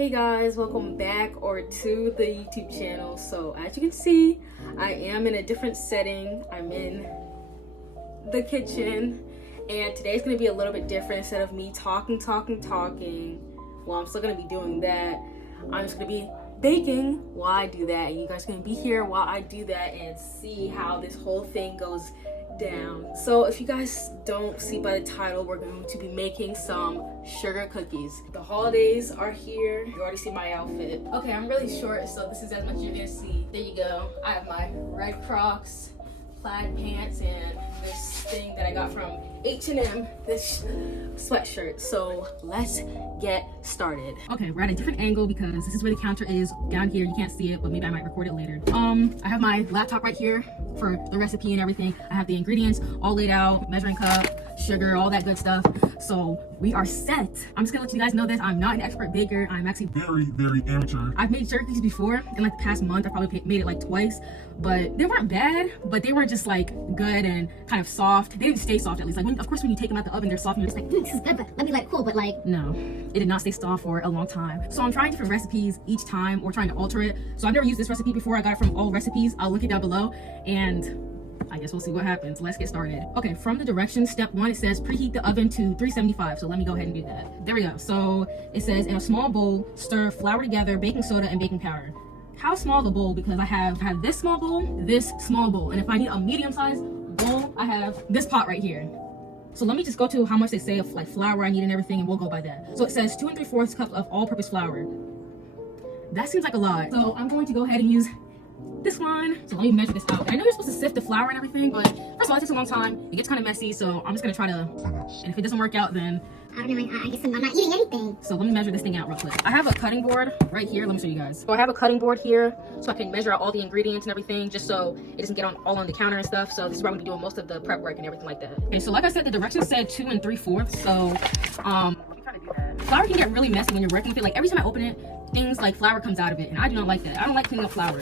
Hey guys, welcome back to the YouTube channel. So as you can see, I am in a different setting. I'm in the kitchen, and today's gonna be a little bit different. Instead of me talking, well, I'm still gonna be doing that. I'm just gonna be baking while I do that, and you guys are gonna be here while I do that and see how this whole thing goes down. So if you guys don't see by the title, we're going to be making some sugar cookies. The holidays are here. You already see my outfit. Okay, I'm really short, so this is as much as you're gonna see. There you go. I have my red Crocs, plaid pants, and this thing that I got from H&M, this sweatshirt. So let's get started. Okay, we're at a different angle because this is where the counter is down here. You can't see it, but maybe I might record it later. I have my laptop right here for the recipe and everything. I have the ingredients all laid out, measuring cup, sugar, all that good stuff. So we are set. I'm just gonna let you guys know this. I'm not an expert baker. I'm actually very amateur. I've made sugar cookies before in like the past month. I probably made it like twice, but they weren't bad, but they weren't just like good and kind of soft. They didn't stay soft, at least. Like of course when you take them out the oven, they're soft and you're just like, this is good, but let me like cool, but like no, it did not stay soft for a long time. So I'm trying different recipes each time, or trying to alter it. So I've never used this recipe before. I got it from All Recipes. I'll link it down below, and I guess we'll see what happens. Let's get started. Okay, from the directions, step 1, it says preheat the oven to 375. So let me go ahead and do that. There we go. So it says in a small bowl, stir flour together, baking soda, and baking powder. How small of a bowl? Because I have this small bowl, this small bowl, and if I need a medium-sized bowl, I have this pot right here. So let me just go to how much they say of like flour I need and everything, and we'll go by that. So it says 2 3/4 cups of all-purpose flour. That seems like a lot. So I'm going to go ahead and use this one. So let me measure this out. And I know you're supposed to sift the flour and everything, but first of all, it takes a long time. It gets kind of messy, so I'm just gonna try to, and if it doesn't work out, then I don't know, I guess I'm not eating anything. So let me measure this thing out real quick. I have a cutting board right here. Let me show you guys. So I have a cutting board here so I can measure out all the ingredients and everything, just so it doesn't get all on the counter and stuff. So this is where I'm gonna be doing most of the prep work and everything like that. Okay, so like I said, the directions said 2 3/4. So let me try to do that. Flour can get really messy when you're working with it. Like every time I open it, things like flour comes out of it, and I do not like that. I don't like cleaning up flour.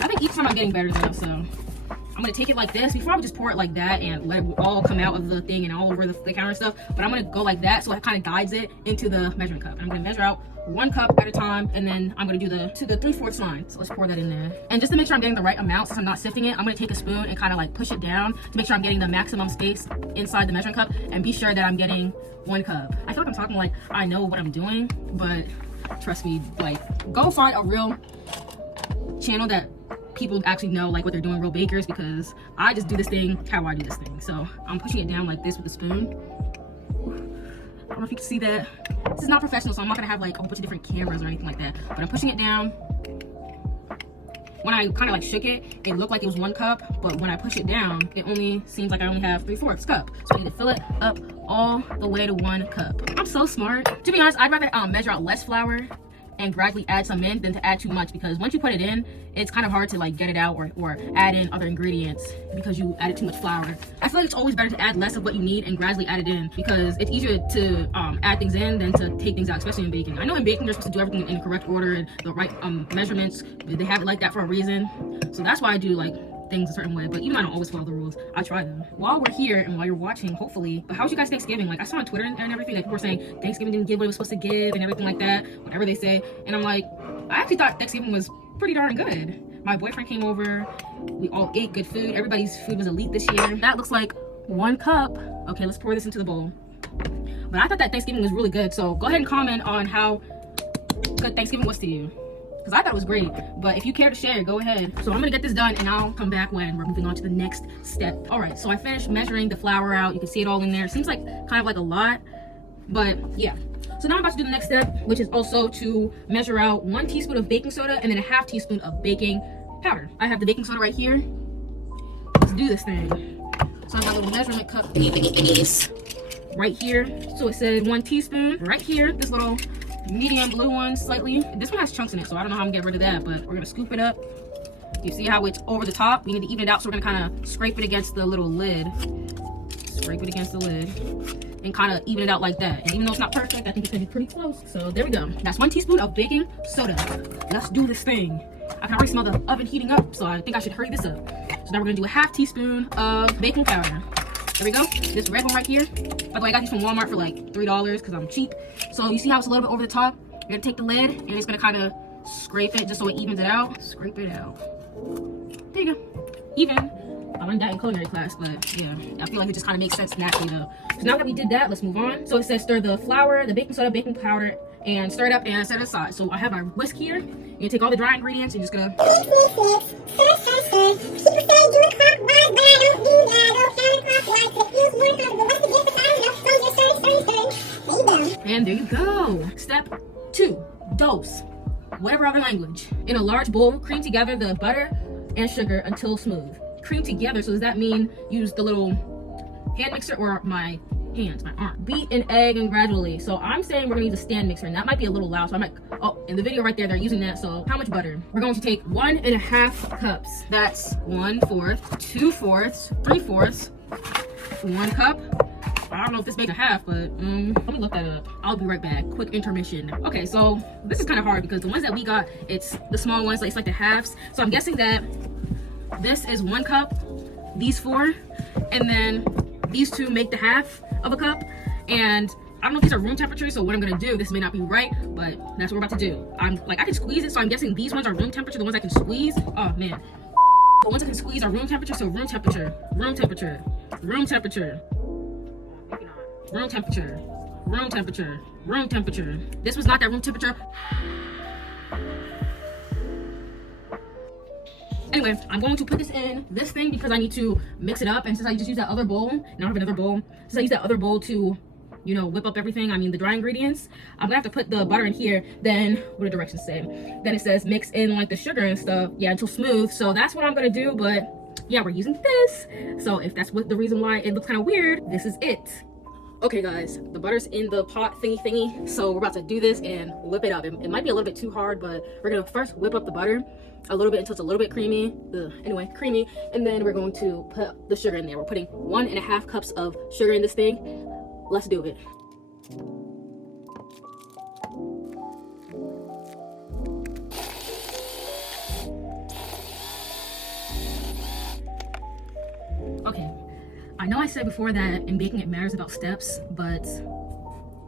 I think each time I'm getting better though, so I'm gonna take it like this. Before I would just pour it like that and let it all come out of the thing and all over the counter and stuff, but I'm gonna go like that so it kind of guides it into the measuring cup. And I'm gonna measure out 1 cup at a time, and then I'm gonna do the 3/4 line. So let's pour that in there. And just to make sure I'm getting the right amount, since I'm not sifting it, I'm gonna take a spoon and kind of like push it down to make sure I'm getting the maximum space inside the measuring cup, and be sure that I'm getting 1 cup. I feel like I'm talking like I know what I'm doing, but trust me, like go find a real channel that people actually know like what they're doing, real bakers, because I just do this thing how I do this thing. So I'm pushing it down like this with a spoon. I don't know if you can see that. This is not professional, so I'm not gonna have like a bunch of different cameras or anything like that, but I'm pushing it down. When I kind of like shook it, it looked like it was 1 cup, but when I push it down, it only seems like I only have 3/4 cup. So I need to fill it up all the way to 1 cup. I'm so smart. To be honest, I'd rather measure out less flour and gradually add some in than to add too much, because once you put it in, it's kind of hard to like get it out or add in other ingredients because you added too much flour. I feel like it's always better to add less of what you need and gradually add it in, because it's easier to add things in than to take things out, especially in baking. I know in baking you're supposed to do everything in the correct order and the right measurements. They have it like that for a reason, so that's why I do like things a certain way. But even though I don't always follow the rules, I try them. While we're here and while you're watching, hopefully, but how's you guys Thanksgiving? Like I saw on Twitter and everything, like people were saying Thanksgiving didn't give what it was supposed to give and everything like that, whatever they say. And I'm like, I actually thought Thanksgiving was pretty darn good. My boyfriend came over, we all ate good food. Everybody's food was elite this year. That looks like 1 cup. Okay, let's pour this into the bowl. But I thought that Thanksgiving was really good, so go ahead and comment on how good Thanksgiving was to you, because I thought it was great. But if you care to share, go ahead. So I'm gonna get this done and I'll come back when we're moving on to the next step. All right, so I finished measuring the flour out. You can see it all in there. It seems like kind of like a lot, but yeah. So now I'm about to do the next step, which is also to measure out 1 teaspoon of baking soda and then a 1/2 teaspoon of baking powder. I have the baking soda right here. Let's do this thing. So I have my little measurement cup right here. So it said 1 teaspoon right here. This little medium blue one, slightly. This one has chunks in it, so I don't know how I'm gonna get rid of that, but we're gonna scoop it up. You see how it's over the top? We need to even it out, so we're gonna kind of scrape it against the little lid. Scrape it against the lid and kind of even it out like that. And even though it's not perfect, I think it's gonna be pretty close. So there we go. That's 1 teaspoon of baking soda. Let's do this thing. I can already smell the oven heating up, so I think I should hurry this up. So now we're gonna do a 1/2 teaspoon of baking powder. There we go. This red one right here. By the way, I got these from Walmart for like $3 because I'm cheap. So you see how it's a little bit over the top? You're gonna take the lid and you're just gonna kind of scrape it just so it evens it out. Scrape it out. There you go. Even. I learned that in culinary class, but yeah, I feel like it just kind of makes sense naturally though. So now that we did that, let's move on. So it says stir the flour, the baking soda, baking powder, and stir it up and set it aside. So I have my whisk here. You take all the dry ingredients and just gonna and there you go. Step 2, dose. Whatever other language. In a large bowl, cream together the butter and sugar until smooth. Cream together, so does that mean use the little hand mixer or my hands, my arm? Beat an egg and gradually. So I'm saying we're gonna use a stand mixer, and that might be a little loud, so I might, oh, in the video right there, they're using that. So how much butter? We're going to take 1.5 cups. That's 1/4, 2/4, 3/4, 1 cup. I don't know if this makes a half, but let me look that up. I'll be right back. Quick intermission. Okay, so this is kind of hard because the ones that we got, it's the small ones, like it's like the halves. So I'm guessing that this is 1 cup, these 4, and then these 2 make the half of a cup. And I don't know if these are room temperature, so what I'm gonna do, this may not be right, but that's what we're about to do. I'm like, I can squeeze it, so I'm guessing these ones are room temperature, the ones I can squeeze. Oh man. The ones I can squeeze are room temperature, so room temperature, room temperature, room temperature, room temperature, room temperature, room temperature. This was not that room temperature. Anyway, I'm going to put this in this thing because I need to mix it up. And since I just used that other bowl, and I don't have another bowl, since I used that other bowl to, you know, whip up everything, I mean the dry ingredients, I'm gonna have to put the butter in here. Then, what do directions say? Then it says mix in like the sugar and stuff, yeah, until smooth. So that's what I'm gonna do, but yeah, we're using this. So if that's what the reason why it looks kind of weird, this is it. Okay guys, the butter's in the pot thingy, so we're about to do this and whip it up. It might be a little bit too hard, but we're gonna first whip up the butter a little bit until it's a little bit creamy. Anyway, creamy, and then we're going to put the sugar in there. We're putting 1.5 cups of sugar in this thing. Let's do it. Okay. I know I said before that in baking it matters about steps, but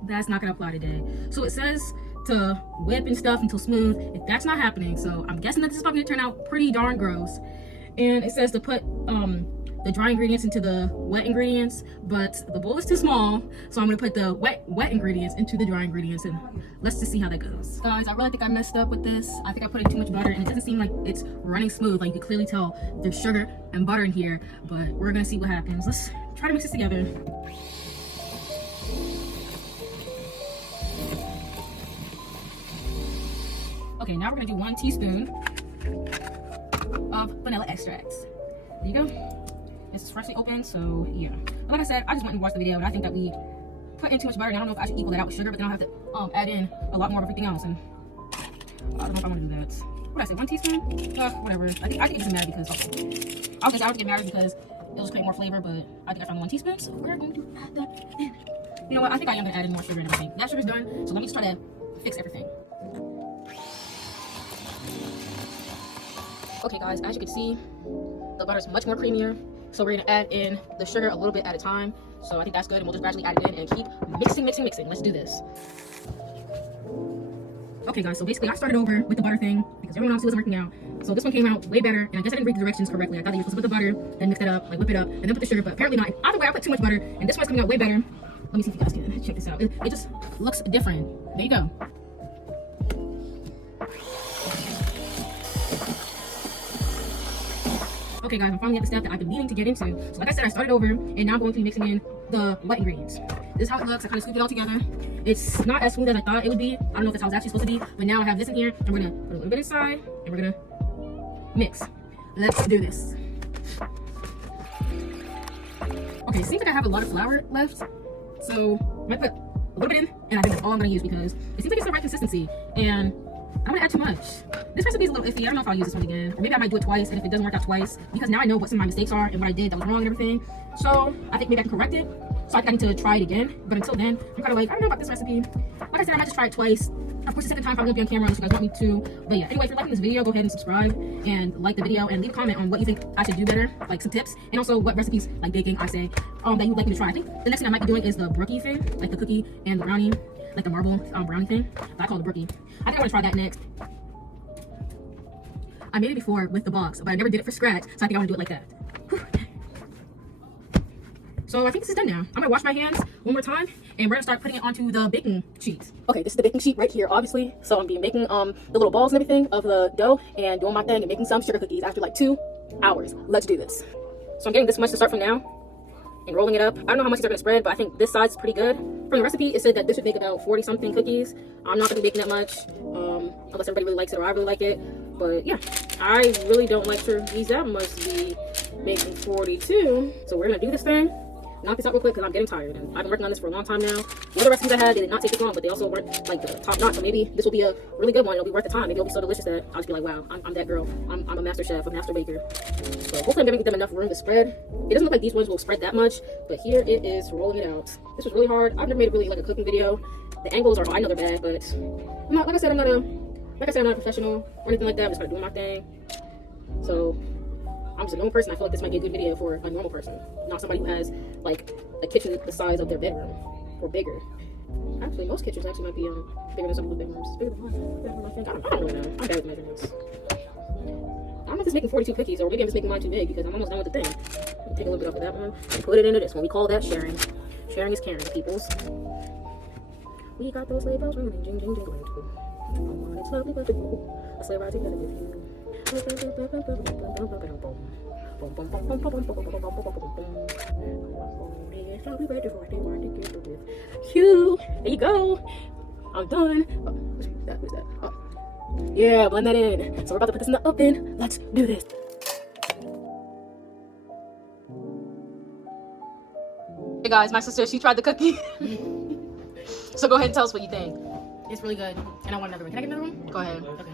that's not gonna apply today. So it says to whip and stuff until smooth. That's not happening, so I'm guessing that this is probably gonna turn out pretty darn gross. And it says to put the dry ingredients into the wet ingredients, but the bowl is too small, so I'm gonna put the wet ingredients into the dry ingredients, and let's just see how that goes. Guys, I really think I messed up with this. I think I put in too much butter, and it doesn't seem like it's running smooth. Like you can clearly tell there's sugar and butter in here, but we're gonna see what happens. Let's try to mix this together. Okay, now we're gonna do 1 teaspoon of vanilla extract. There you go. This is freshly opened, so yeah. But like I said, I just went and watched the video, and I think that we put in too much butter, and I don't know if I should equal that out with sugar, but then I'll have to add in a lot more of everything else, and I don't know if I want to do that. What did I say, 1 teaspoon? Whatever. I think it doesn't matter because I don't think it matters because it'll just create more flavor, but I think I found 1 teaspoon, so we're going to add that in. You know what? I think I am gonna add in more sugar and everything. That sugar's done, so let me just try to fix everything. Okay, guys, as you can see, the butter's much more creamier. So we're gonna add in the sugar a little bit at a time. So I think that's good, and we'll just gradually add it in and keep mixing. Let's do this. Okay guys, so basically I started over with the butter thing because everyone else wasn't working out. So this one came out way better, and I guess I didn't read the directions correctly. I thought that you were supposed to put the butter, then mix it up, like whip it up, and then put the sugar, but apparently not. Either way, I put too much butter, and this one's coming out way better. Let me see if you guys can check this out. It just looks different. There you go. Okay guys, I'm finally at the step that I've been needing to get into. So like I said, I started over, and now I'm going to be mixing in the wet ingredients. This is how it looks. I kind of scooped it all together. It's not as smooth as I thought it would be. I don't know if that's how it's actually supposed to be, but now I have this in here, and we're gonna put a little bit inside, and we're gonna mix. Let's do this. Okay, it seems like I have a lot of flour left, so I'm gonna put a little bit in, and I think that's all I'm gonna use because it seems like it's the right consistency, and I'm gonna add too much. This recipe is a little iffy. I don't know if I'll use this one again, or maybe I might do it twice, and if it doesn't work out twice, because now I know what some of my mistakes are and what I did that was wrong and everything. So I think maybe I can correct it. So I think I need to try it again. But until then, I'm kind of like, I don't know about this recipe. Like I said, I might just try it twice Of course, the second time probably won't be on camera unless you guys want me to. But yeah, anyway, if you're liking this video, go ahead and subscribe and like the video and leave a comment on what you think I should do better, like some tips, and also what recipes like baking I say that you'd like me to try. I think the next thing I might be doing is the brookie thing, like the cookie and the brownie, like the marble brownie thing. But I call it the brookie. I think I want to try that next. I made it before with the box, but I never did it for scratch, so I think I want to do it like that. Whew. So I think this is done now. I'm gonna wash my hands one more time, and we're gonna start putting it onto the baking sheet. Okay, this is the baking sheet right here, obviously. So I'm gonna be making the little balls and everything of the dough and doing my thing and making some sugar cookies after like 2 hours. Let's do this. So I'm getting this much to start from now and rolling it up. I don't know how much they're gonna spread, but I think this size is pretty good. From the recipe, it said that this would make about 40 something cookies. I'm not gonna be baking that much, unless everybody really likes it or I really like it. But yeah, I really don't like turkeys that much to be making 42. So we're gonna do this thing. Knock this out real quick because I'm getting tired, and I've been working on this for a long time now. The other recipes I had, they did not take this long, but they also weren't like the top notch. So maybe this will be a really good one. It'll be worth the time. Maybe it'll be so delicious that I'll just be like, wow, I'm that girl. I'm a master chef, a master baker. So hopefully I'm giving them enough room to spread. It doesn't look like these ones will spread that much, but here it is rolling it out. This was really hard. I've never made really like a cooking video. The angles are, I know they're bad, but I'm not, like I said, I'm not a professional or anything like that. I'm just kind of doing my thing. So I'm just a normal person. I feel like this might be a good video for a normal person, not somebody who has like a kitchen the size of their bedroom or bigger. Actually, most kitchens actually might be bigger than some people's bedrooms. Bigger than mine. I don't really know. I'm bad with measurements. I'm not just making 42 cookies, or maybe I'm just making mine too big because I'm almost done with the thing. Take a little bit off of that one and put it into this one. We call that sharing. Sharing is caring, peoples. We got those sleigh bells ringing, jing, jing, jingling too. Oh, it's lovely, but a sleigh ride together with you. There you go. I'm done. Oh, who's that? Oh. Yeah, blend that in. So we're about to put this in the oven. Let's do this. Hey guys, my sister, she tried the cookie. So go ahead and tell us what you think. It's really good. And I want another one. Can I get another one? Go ahead. Okay.